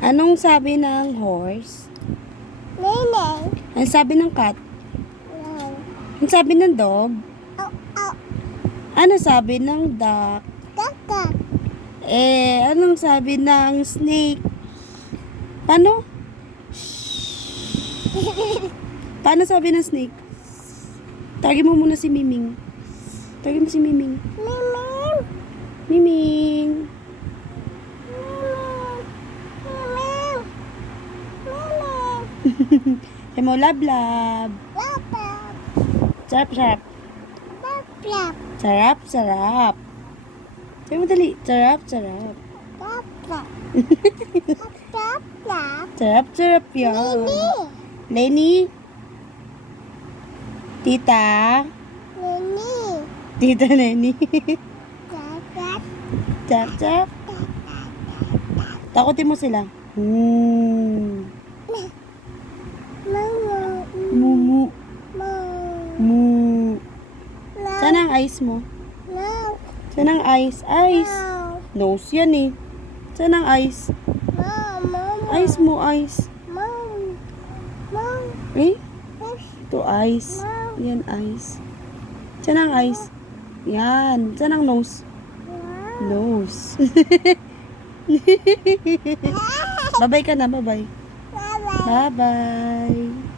Anong sabi ng horse? Neneng. Anong sabi ng cat? Nang. Anong sabi ng dog? Au, au. Ano sabi ng duck? Kakak. Anong sabi ng snake? Paano? Paano sabi ng snake? Tawagin mo muna si Miming. Tawagin mo si Miming. Neneng. Miming. Neneng. Neneng. Sabi mo, lab lab. Lapap. Sarap sarap. Lapap. Sarap sarap. Sabi mo dali. Sarap sarap. Lapap. Lapap. Sarap sarap yan. Nini. Lenny. Tita. Nini. Tita Lenny. Kakak. Chap chap. Takutin mo sila. Mama. Mumu. Mama. Mu. No. Saan ang eyes mo? No. Saan ang eyes? Eyes. No. Nose yan eh. Saan ang eyes? Mama. Eyes mo, eyes. Mom. Mom. Eh? Yes. Ito eyes. Yan eyes. Saan ang eyes? Yan. Saan ang nose? Wow. Nose. Bye-bye ka na, bye-bye. Bye-bye. Bye-bye.